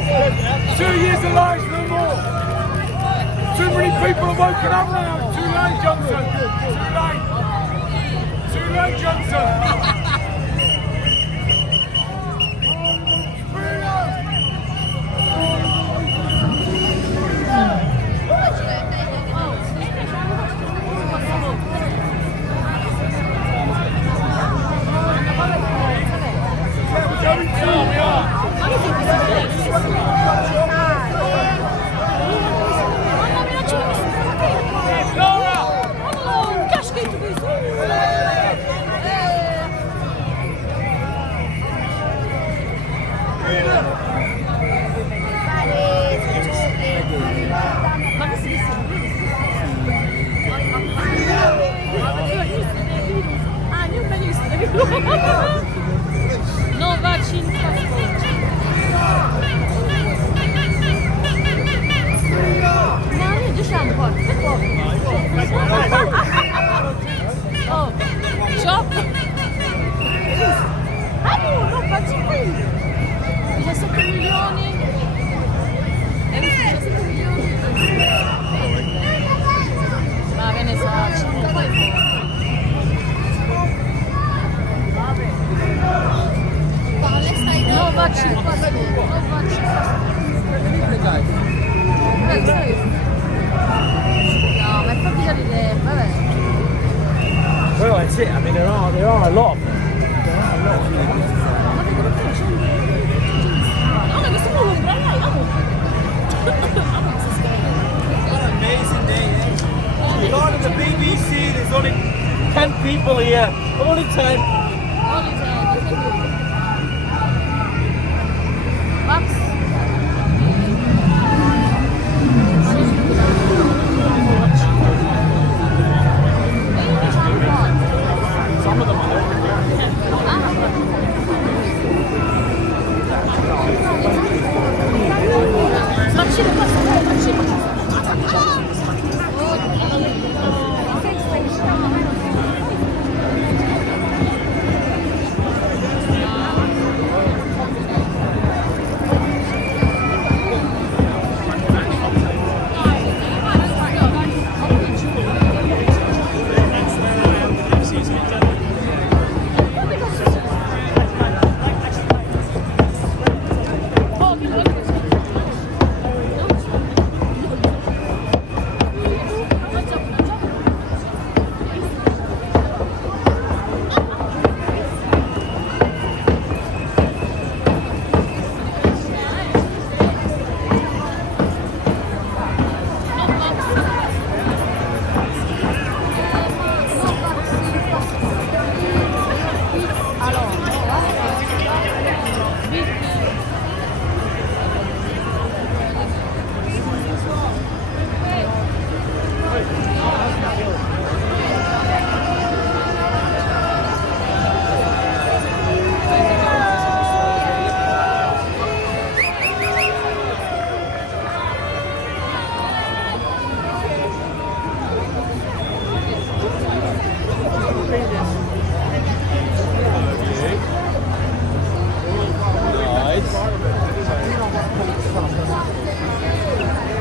2 years of life, no more. Too many people have woken up now. Too late, Johnson. Too late, Johnson. No, vaccine passport. Ma io diciamo qua. Oh, shop. No, faccio qui. 17 milioni. Hai visto 17 milioni? Ma che ne so, 5 poi. No, vaccine passport. No, vaccine passport. No, ma è proprio da ridere, vabbè. Well, that's it. I mean, there are a lot of them. Amazing day, eh? You're on the BBC, there's only 10 people here. Only 10. Only 10, you can do it. Max. Some of them are there. Vaccine passport, vaccine passport.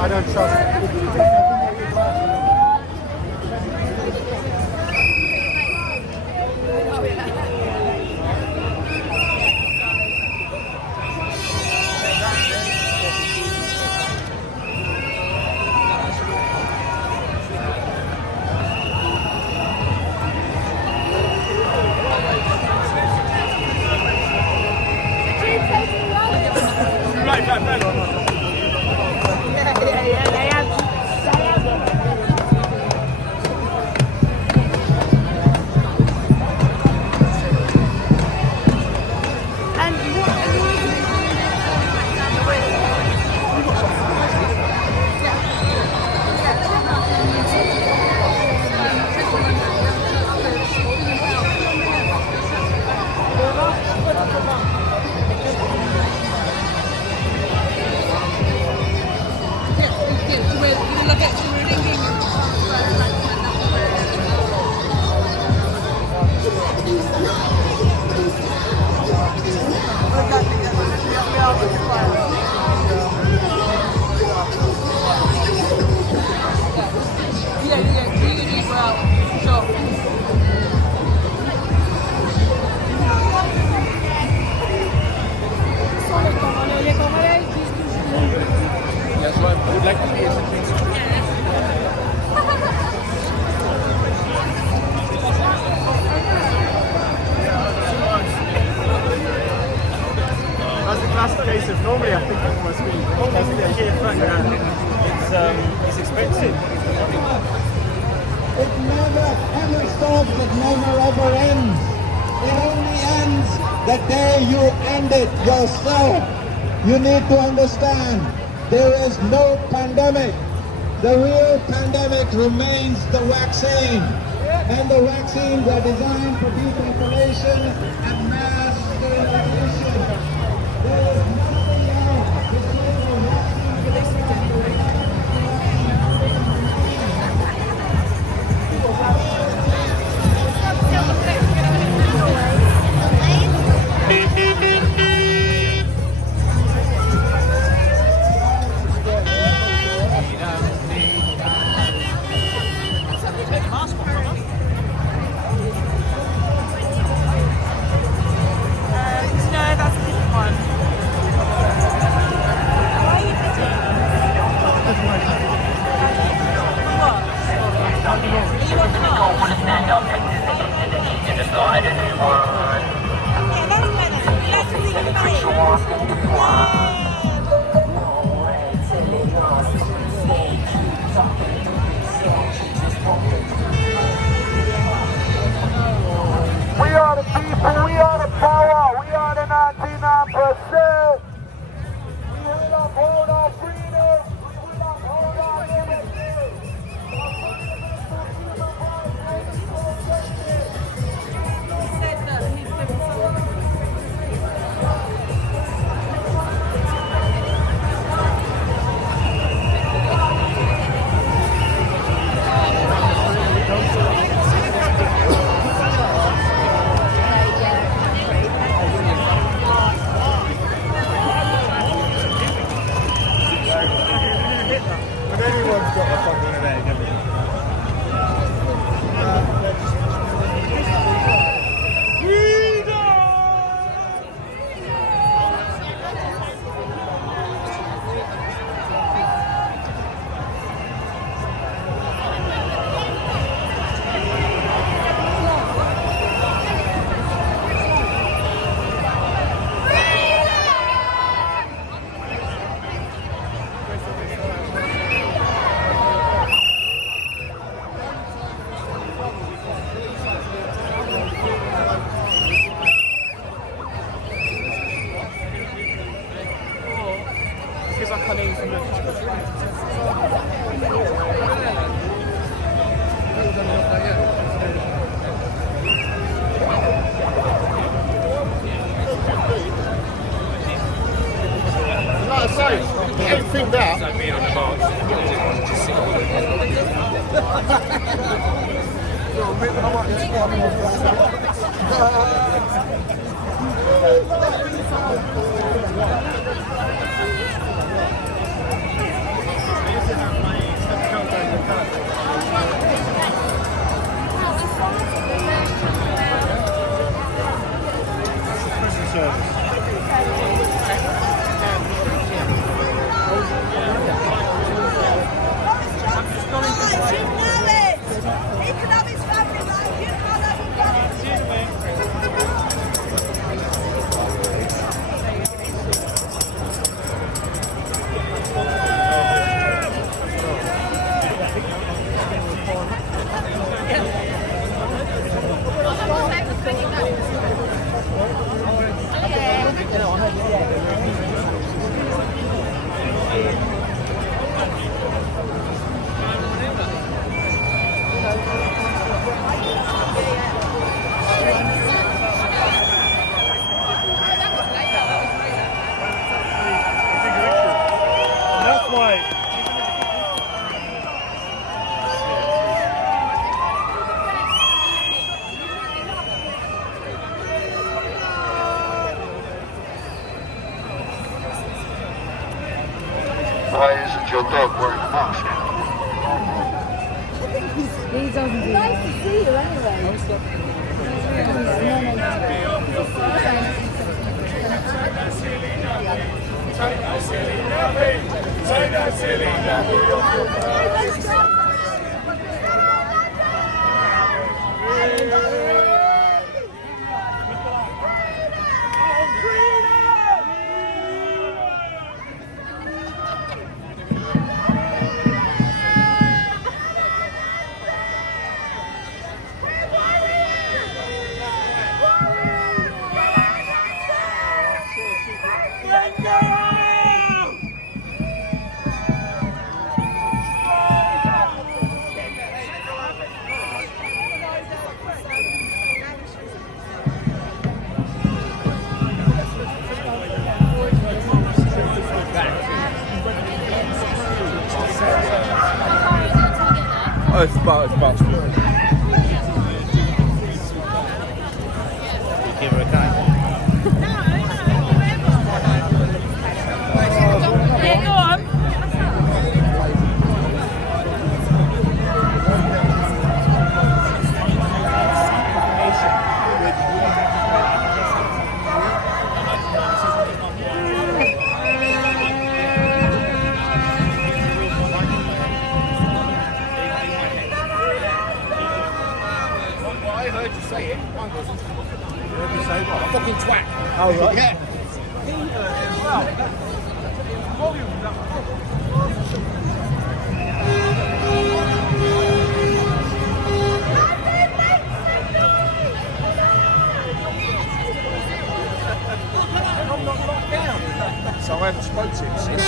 I don't trust. the sheer fact that it's expensive. It never ever stops, it never ever ends. It only ends the day you end it yourself. You need to understand, there is no pandemic. The real pandemic remains the vaccine. And the vaccines are designed for depopulation and mass sterilization. There is nothing else between the vaccine. We are the people, we are the power, we are the 99%. We will uphold our freedom, we will uphold our liberty. But anyone's got a fucking event, haven't they? Because I can't even Like I say, everything that. being on the Prison service. That's why. Why isn't your dog wearing a mask? He doesn't. Nice to see you anyway. It's about Give her a cake. Yeah, go on. I heard you say it. One was. Heard you say what? Fucking twat. Oh right. Yeah. So I haven't spoken to him since.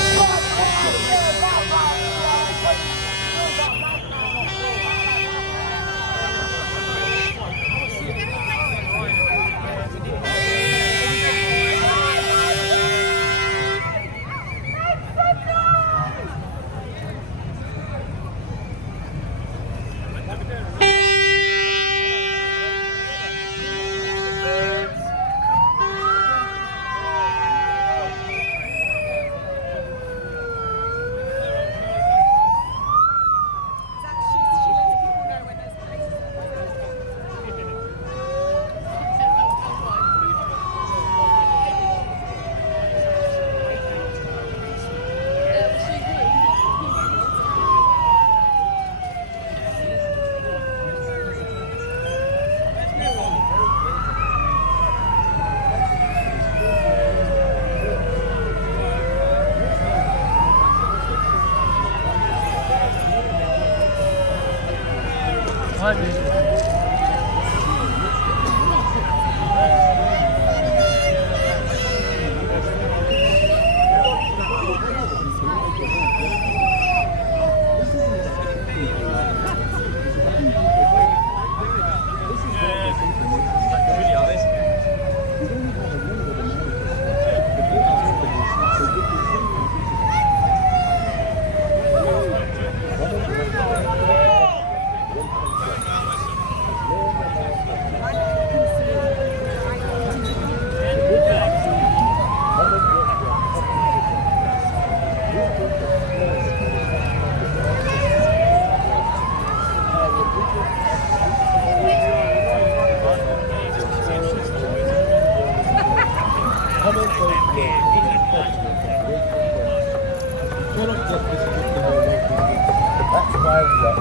That's why we are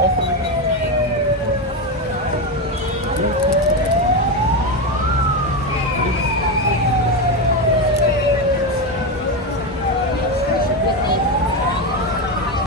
offering